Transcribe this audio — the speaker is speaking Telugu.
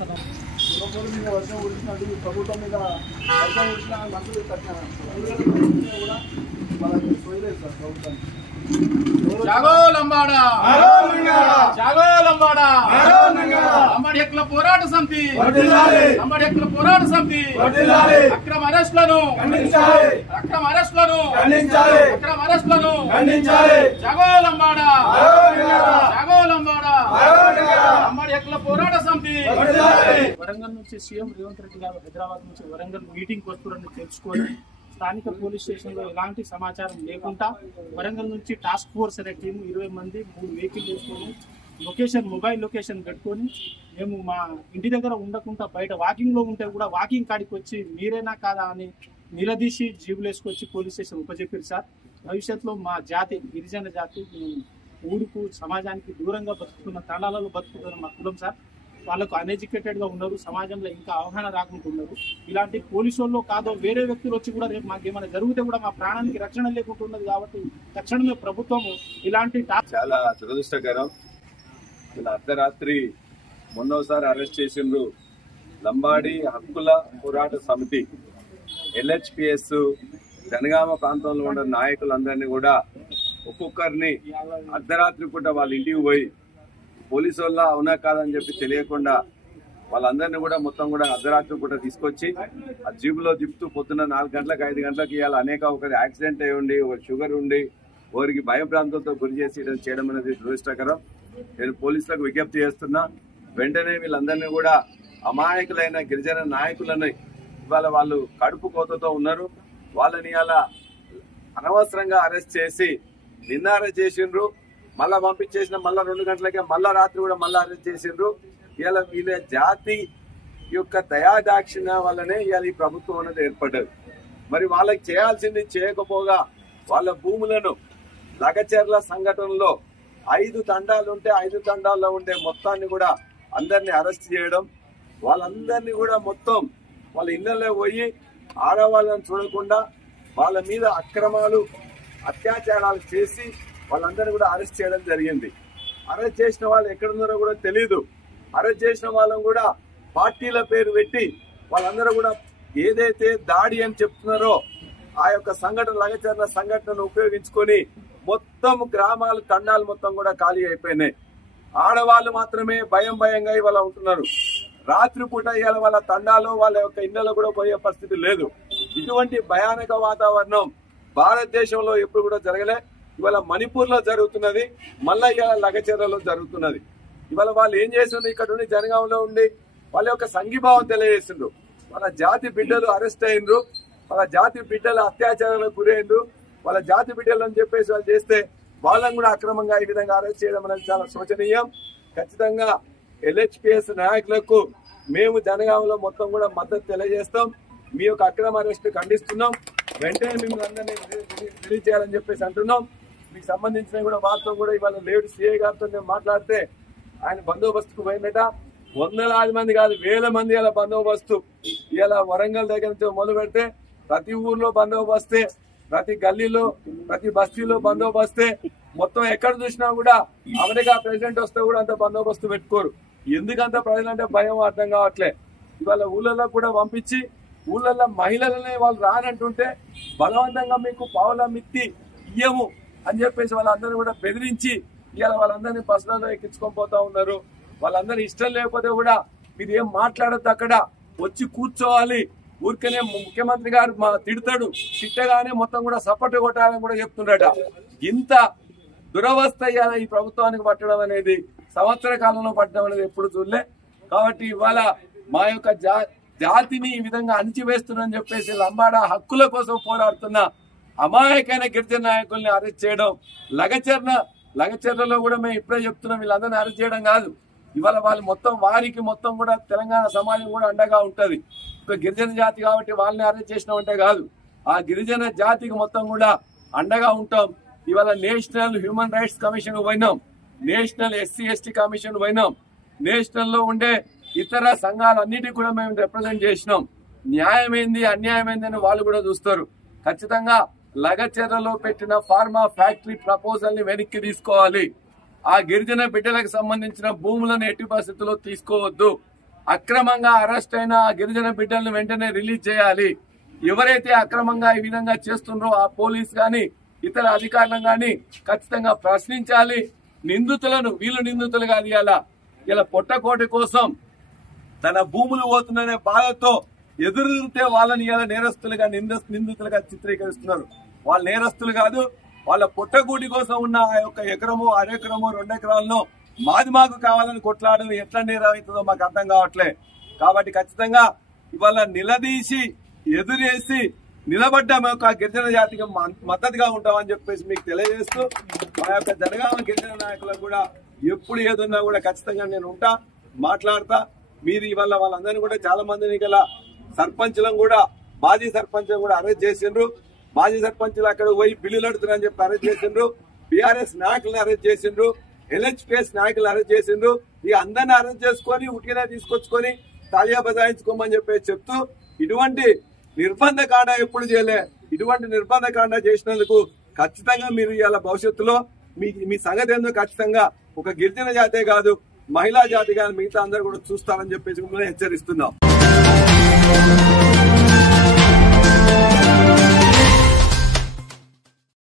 తెలియజేస్తున్నాం. వర్షం కురిసినట్టు ప్రభుత్వం మీద వర్షం కురిసిన మంత్రులు కూడా వాళ్ళకి సోయలేదు సార్ ప్రభుత్వానికి. జాగో లంబాడా, జాగో లంబాడా, లంబాడి హక్కుల పోరాట సమితి, లంబాడి హక్కుల పోరాట సమితి అక్రమ అరెస్టులను, అక్రమ అరెస్టులను, అక్రమ అరెస్టులను జాగో లంబాడా, జాగో లంబాడా, లంబాడి హక్కుల పోరాట సమితి. వరంగల్ నుంచి సీఎం రేవంత్ రెడ్డి గారు హైదరాబాద్ నుంచి వరంగల్ మీటింగ్ వస్తున్నారని తెలుసుకొని స్థానిక పోలీస్ స్టేషన్ లో ఎలాంటి సమాచారం లేకుండా వరంగల్ నుంచి టాస్క్ ఫోర్స్ అనే టీం 20 మంది 3 వెహికల్ వేసుకొని మొబైల్ లొకేషన్ పెట్టుకొని మేము మా ఇంటి దగ్గర ఉండకుండా బయట వాకింగ్ లో ఉంటే కూడా వాకింగ్ కాడికి వచ్చి మీరేనా కాదా అని నిలదీసి జీబులు వేసుకొచ్చి పోలీస్ స్టేషన్ ఉపజెప్పారు సార్. భవిష్యత్తులో మా జాతి గిరిజన జాతి ఊరుకు సమాజానికి దూరంగా బతుకుతున్న తండాలలో బతుకుతున్న మా కులం సార్. వాళ్ళకు అన్ఎడ్యుకేటెడ్ గా ఉన్నారు, సమాజంలో ఇంకా అవగాహన రాకుంటున్నారు. ఇలాంటి పోలీసు వాళ్ళు కాదో వేరే వ్యక్తులు వచ్చి కూడా రేపు మాకు ఏమైనా జరిగితే కూడా మా ప్రాణానికి రక్షణ లేకుంటున్నది. కాబట్టి తక్షణమే ప్రభుత్వం ఇలాంటి చాలా దురదృష్టకరం. అర్ధరాత్రి మొన్నోసారి అరెస్ట్ చేసిండ్రు లంబాడి హక్కుల పోరాట సమితి LHPS జనగామ ప్రాంతంలో ఉన్న నాయకులందరినీ కూడా ఒక్కొక్కరిని అర్ధరాత్రి పూట వాళ్ళ ఇంటికి పోయి పోలీసు వల్ల అవునా కాదని చెప్పి తెలియకుండా వాళ్ళందరినీ కూడా మొత్తం కూడా అర్ధరాత్రి పూట తీసుకొచ్చి ఆ జీబులో తిప్పుతూ పొద్దున్న 4 గంటలకు 5 గంటలకు ఇవాళ ఒకరి యాక్సిడెంట్ అయి ఉండి, ఒక షుగర్ ఉండి, ఒకరికి భయభ్రాంతులతో గురి చేసి చేయడం అనేది దురదృష్టకరం. నేను పోలీసులకు విజ్ఞప్తి చేస్తున్నా, వెంటనే వీళ్ళందరినీ కూడా అమాయకులైన గిరిజన నాయకులని ఇవాళ వాళ్ళు కడుపు కోతతో ఉన్నారు, వాళ్ళని అలా అనవసరంగా అరెస్ట్ చేసి నిన్న అరెస్ట్ చేసిండ్రు, మళ్ళా పంపించేసిన మళ్ళా 2 గంటలకే మళ్ళా రాత్రి కూడా మళ్ళా అరెస్ట్ చేసిండ్రు. ఇలా వీళ్ళ జాతి యొక్క దయాదాక్షిణ్య వల్లనే ఇవాళ ఈ ప్రభుత్వం అనేది ఏర్పడ్డది. మరి వాళ్ళకి చేయాల్సింది చేయకపోగా వాళ్ళ భూములను లగచర్ల సంఘటనలో 5 తండాలు ఉంటే 5 తండాల్లో ఉండే మొత్తాన్ని కూడా అందరినీ అరెస్ట్ చేయడం, వాళ్ళందరినీ కూడా మొత్తం వాళ్ళ ఇళ్లలో పోయి ఆడవాళ్ళని చూడకుండా వాళ్ళ మీద అక్రమాలు అత్యాచారాలు చేసి వాళ్ళందరినీ కూడా అరెస్ట్ చేయడం జరిగింది. అరెస్ట్ చేసిన వాళ్ళు ఎక్కడున్నారో కూడా తెలీదు. అరెస్ట్ చేసిన వాళ్ళని కూడా పార్టీల పేరు పెట్టి వాళ్ళందరూ కూడా ఏదైతే దాడి అని చెప్తున్నారో ఆ యొక్క సంఘటన లగచర్ల సంఘటనను ఉపయోగించుకొని మొత్తం గ్రామాలు తండాలు మొత్తం కూడా ఖాళీ అయిపోయినాయి. ఆడవాళ్ళు మాత్రమే భయంగా ఇవాళ ఉంటున్నారు. రాత్రిపూట ఇవాళ వాళ్ళ తండాలో వాళ్ళ యొక్క ఇళ్లలో కూడా పోయే పరిస్థితి లేదు. ఇటువంటి భయానక వాతావరణం భారతదేశంలో ఎప్పుడు కూడా జరగలే. ఇవాళ మణిపూర్ లో జరుగుతున్నది, మళ్ళా ఇవాళ లగచర్లలో జరుగుతున్నది. ఇవాళ వాళ్ళు ఏం చేసిండ్రు, ఇక్కడ ఉండి జనగాంలో ఉండి వాళ్ళ యొక్క సంఘీభావం తెలియజేసిండ్రు. వాళ్ళ జాతి బిడ్డలు అరెస్ట్ అయిండ్రు, వాళ్ళ జాతి బిడ్డలు అత్యాచారాలకు గురైండ్రు, వాళ్ళ జాతి బిడ్డలు అని చెప్పేసి వాళ్ళు చేస్తే వాళ్ళని కూడా అక్రమంగా ఈ విధంగా అరెస్ట్ చేయడం అనేది చాలా శోచనీయం. ఖచ్చితంగా LHPS నాయకులకు మేము జనగాంలో మొత్తం కూడా మద్దతు తెలియజేస్తాం. మీ యొక్క అక్రమ అరెస్ట్ ఖండిస్తున్నాం. వెంటనే మిమ్మల్ని అందరినీ రిలీజ్ చేయాలని చెప్పేసి అంటున్నాం. మీకు సంబంధించిన కూడా వార్త కూడా ఇవాళ లేడు CI గారితో నేను మాట్లాడితే ఆయన బందోబస్తుకు పోయిందట. వందలాది మంది కాదు, వేల మంది ఇలా బందోబస్తు. ఇలా వరంగల్ దగ్గర నుంచి మొదలు పెడితే ప్రతి ఊర్లో బందోబస్తే, ప్రతి గల్లీలో ప్రతి బస్తీలో బందోబస్తే. మొత్తం ఎక్కడ చూసినా కూడా అమెరికా ప్రెసిడెంట్ వస్తే కూడా అంత బందోబస్తు పెట్టుకోరు. ఎందుకంత ప్రజలంటే భయం అర్థం కావట్లే. ఇవాళ ఊళ్ళలో కూడా పంపించి ఊళ్ళల్లో మహిళలనే వాళ్ళు రానంటుంటే బలవంతంగా మీకు పావుల మిత్తి ఇయ్యము అని చెప్పేసి వాళ్ళందరూ కూడా బెదిరించి ఇవాళ వాళ్ళందరినీ బస్సులలో ఎక్కించుకొని పోతా ఉన్నారు. వాళ్ళందరూ ఇష్టం లేకపోతే కూడా మీరు ఏం మాట్లాడద్దు, అక్కడ వచ్చి కూర్చోవాలి. ఊరికనే ముఖ్యమంత్రి గారు తిడతాడు, తిట్టగానే మొత్తం కూడా సపోర్ట్ కొట్టాలని కూడా చెప్తుండట. ఇంత దురవస్థ ఈ ప్రభుత్వానికి పట్టడం అనేది సంవత్సర కాలంలో పట్టడం అనేది ఎప్పుడు చూడలే. కాబట్టి ఇవాళ మా యొక్క జాతిని ఈ విధంగా అణిచివేస్తుందని చెప్పేసి లంబాడా హక్కుల కోసం పోరాడుతున్న అమాయకైన గిరిజన నాయకుల్ని అరెస్ట్ చేయడం, లగచర్లలో కూడా మేము ఇప్పుడే చెప్తున్నాం, వీళ్ళందరినీ అరెస్ట్ చేయడం కాదు. ఇవాళ వాళ్ళు మొత్తం వారికి మొత్తం కూడా తెలంగాణ సమాజం కూడా అండగా ఉంటది. ఒక గిరిజన జాతి కాబట్టి వాళ్ళని అరెస్ట్ చేసినామంటే కాదు, ఆ గిరిజన జాతికి మొత్తం కూడా అండగా ఉంటాం. ఇవాళ నేషనల్ హ్యూమన్ రైట్స్ కమిషన్ పోయినాం, నేషనల్ SC/ST కమిషన్ పోయినాం, నేషనల్ లో ఉండే ఇతర సంఘాలన్నిటికీ కూడా మేము రిప్రజెంట్ చేసినాం. న్యాయమైంది అన్యాయమైంది అని వాళ్ళు కూడా చూస్తారు. ఖచ్చితంగా లగచర్లలో పెట్టిన ఫార్మా ఫ్యాక్టరీ ప్రపోజల్ ని వెనక్కి తీసుకోవాలి. ఆ గిరిజన బిడ్డలకు సంబంధించిన భూములను ఎట్టి పరిస్థితుల్లో తీసుకోవద్దు. అక్రమంగా అరెస్ట్ అయిన గిరిజన బిడ్డలను వెంటనే రిలీజ్ చేయాలి. ఎవరైతే అక్రమంగా ఈ విధంగా చేస్తుండ్రో ఆ పోలీస్ గాని ఇతర అధికారులను గాని ఖచ్చితంగా ప్రశ్నించాలి. నిందితులను వీళ్ళు నిందితులు కాదు, ఇలా పొట్టకోటి కోసం తన భూములు పోతుందనే బాధతో ఎదురుతే వాళ్ళని ఇలా నేరస్తులుగా నిందితులుగా చిత్రీకరిస్తున్నారు. వాళ్ళు నేరస్తులు కాదు, వాళ్ళ పొట్టగూటి కోసం ఉన్న ఆ యొక్క ఎకరమో అరెకరమో 2 ఎకరాలను మాకు కావాలని కొట్లాడడం ఎట్లా నేరం అవుతుందో మాకు అర్థం కావట్లే. కాబట్టి ఖచ్చితంగా ఇవాళ నిలదీసి ఎదురేసి నిలబడ్డ మా యొక్క గిరిజన జాతికి మద్దతుగా ఉంటామని చెప్పేసి మీకు తెలియజేస్తూ మా యొక్క జనగామ గిరిజన నాయకులకు కూడా ఎప్పుడు ఏదున్నా కూడా ఖచ్చితంగా నేను ఉంటా, మాట్లాడతా. మీరు ఇవాళ వాళ్ళందరినీ కూడా చాలా మందిని గల సర్పంచులను కూడా మాజీ సర్పంచులను కూడా అరెస్ట్ చేసిండ్రు. మాజీ సర్పంచులు అక్కడ పోయి బిల్లులు అడుగుతున్నారని చెప్పి అరెస్ట్ చేసిండ్రు. బీఆర్ఎస్ నాయకులను అరెస్ట్ చేసిండ్రు. LHPS నాయకులు అరెస్ట్ చేసిండ్రు. ఈ అందరిని అరెస్ట్ చేసుకొని ఉట్టిగా తీసుకొచ్చుకొని తాలియా బజాయించుకోమని చెప్పేసి చెప్తూ ఇటువంటి నిర్బంధ కాండ ఎప్పుడు చేయలే. ఇటువంటి నిర్బంధ కాండ చేసినందుకు ఖచ్చితంగా మీరు ఇవాళ భవిష్యత్తులో మీ సంగతి ఏందో ఖచ్చితంగా ఒక గిరిజన జాతే కాదు, మహిళా జాతి కాదు, మిగతా అందరూ కూడా చూస్తారని చెప్పేసి హెచ్చరిస్తున్నాం.